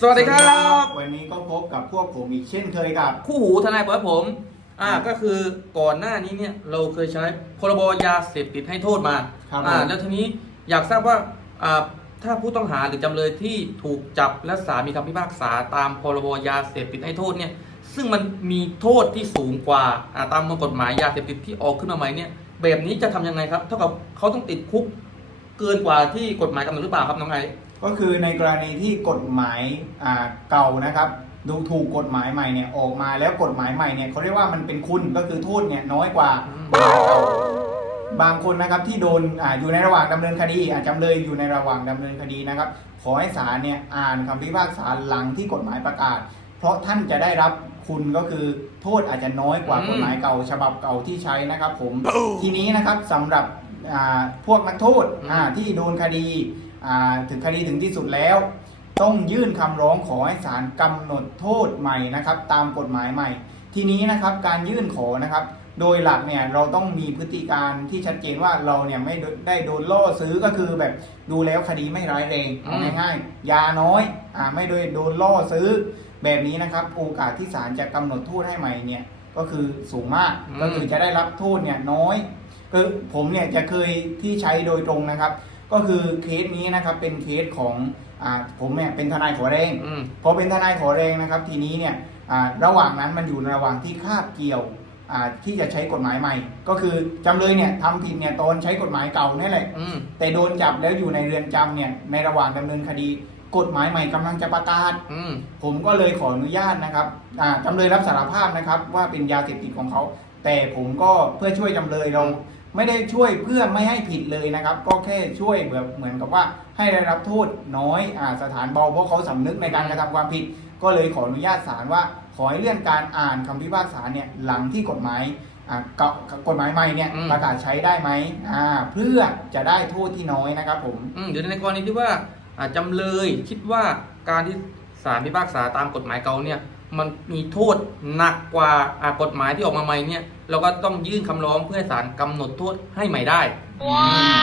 สวัสดีครับ วันนี้ก็พบกับพวกผมอีกเช่นเคยกับ คู่หูทนายเปิดผม อ่า ก็คือก่อนหน้านี้เนี่ยเราเคยใช้พรบยาเสพติดให้โทษมา ครับอ่า ผม แล้วทีนี้อยากทราบว่า อ่า ถ้าผู้ต้องหาหรือจำเลยที่ถูกจับและศาลมีคำพิพากษาตามพรบยาเสพติดให้โทษเนี่ย ซึ่งมันมีโทษที่สูงกว่า อ่า ตามกฎหมายยาเสพติดที่ออกขึ้นมาใหม่เนี่ย แบบนี้จะทำยังไงครับ เท่ากับเขาต้องติดคุกเกินกว่าที่กฎหมายกำหนดหรือเปล่าครับน้องไอซ์ ก็คือในกรณีที่กฎหมายอ่าเก่านะครับดูถูกกฎหมายใหม่เนี่ยออกมาแล้วกฎหมายใหม่เนี่ยเขาเรียกว่ามันเป็นคุณก็คือโทษเนี่ยน้อยกว่ากฎหมายเก่าบางคนนะครับที่โดนอาอยู่ในระหว่างดำเนินคดีอาจจำเลยอยู่ในระหว่างดำเนินคดีนะครับ ขอให้ศาลเนี่ยอ่านคำพิพากษาหลังที่กฎหมายประกาศ เพราะท่านจะได้รับคุณก็คือโทษอาจจะน้อยกว่าอืมกฎหมายเก่า ฉบับเก่าที่ใช้นะครับ ผมทีนี้นะครับสำหรับอ่าพวกนักโทษอ่าที่โดนคดีอ่า ถึงคดีถึงที่สุดแล้ว ต้องยื่นคำร้องขอให้ศาลกำหนดโทษใหม่นะครับ ตามกฎหมายใหม่ ทีนี้นะครับการยื่นขอนะครับ โดยหลักเนี่ยเราต้องมีพฤติการที่ชัดเจนว่าเราเนี่ยไม่ได้โดนล่อซื้อก็คือแบบดูแล้วคดีไม่ร้ายแรงอืมเอาง่ายๆยาน้อยอ่าไม่โดยโดนล่อซื้อ แบบนี้นะครับโอกาสที่ศาลจะกำหนดโทษให้ใหม่เนี่ยก็คือสูงมากอืม ก็คือจะได้รับโทษเนี่ยน้อย คือผมเนี่ยจะเคยที่ใช้โดยตรงนะครับ ก็คือเคสนี้นะครับเป็นเคสของอ่าผมเนี่ยเป็นทนายขอแรงอืม พอเป็นทนายขอแรงนะครับ ทีนี้เนี่ยอ่าระหว่างนั้นมันอยู่ในระหว่างที่คาบเกี่ยวอ่าที่จะใช้กฎหมายใหม่ ก็คือจำเลยเนี่ยทำผิดเนี่ยตอนใช้กฎหมายเก่านี่แหละ อืม แต่โดนจับแล้วอยู่ในเรือนจำเนี่ยในระหว่างดำเนินคดี กฎหมายใหม่กำลังจะประกาศ อืม ผมก็เลยขออนุญาตนะครับอ่าจำเลยรับสารภาพนะครับว่าเป็นยาเสพติดของเขา แต่ผมก็เพื่อช่วยจำเลยเรา ไม่ได้ช่วยเพื่อไม่ให้ผิดเลยนะครับ ก็แค่ช่วยแบบเหมือนกับว่าให้ได้รับโทษน้อยอาสถานเบาเพราะเขาสำนึกในการกระทำความผิด ก็เลยขออนุญาตศาลว่า ขอให้เลื่อนการอ่านคำพิพากษาเนี่ยหลังที่กฎหมายอ่าเก่ากฎหมายใหม่เนี่ยอืมประกาศใช้ได้ไหมอ่าเพื่อจะได้โทษที่น้อยนะครับผมอืมเดี๋ยวในกรณีที่ว่าอ่าจำเลยคิดว่าการที่ศาลพิพากษาตามกฎหมายเก่าเนี่ย มันมีโทษหนักกว่าอ่ากฎหมายที่ออกมาใหม่เนี่ยเราก็ต้องยื่นคำร้องเพื่อให้ศาลกำหนดโทษให้ใหม่ได้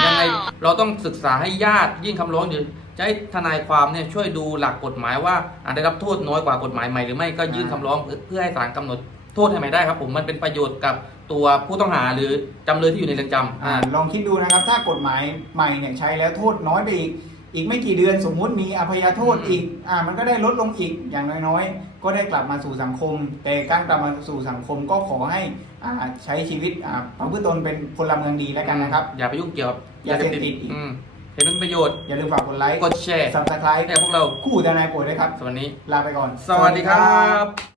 ยังไงเราต้องศึกษาให้ญาติยื่นคำร้องหรือจะให้ทนายความเนี่ยช่วยดูหลักกฎหมายว่าอ่าได้รับโทษน้อยกว่ากฎหมายใหม่หรือไม่ก็ยื่นคำร้องเพื่อเพื่อให้ศาลกำหนดโทษให้ใหม่ได้ครับ ผมมันเป็นประโยชน์กับตัวผู้ต้องหาหรือจำเลยที่อยู่ในเรือนจำอ่าอ่าลองคิดดูนะครับ ถ้ากฎหมายใหม่เนี่ยใช้แล้วโทษน้อยไปอีก อีกไม่กี่เดือนสมมุติมีอภัยโทษอืมอีก อ่า มันก็ได้ลดลงอีกอย่างน้อยๆ ก็ได้กลับมาสู่สังคม แต่การกลับมาสู่สังคมก็ขอให้อ่าใช้ชีวิตอ่าประพฤติตนเป็นพลเมืองดีแล้วกันนะครับ อย่าไปยุ่งเกี่ยวกับยาเสพติดอีก อืมเห็นเป็นประโยชน์ อย่าลืมฝากกดไลค์กดแชร์ ซับสไครต์ให้พวกเราคู่ทนายโปรดด้วยครับ สวัสดีลาไปก่อน สวัสดีครับ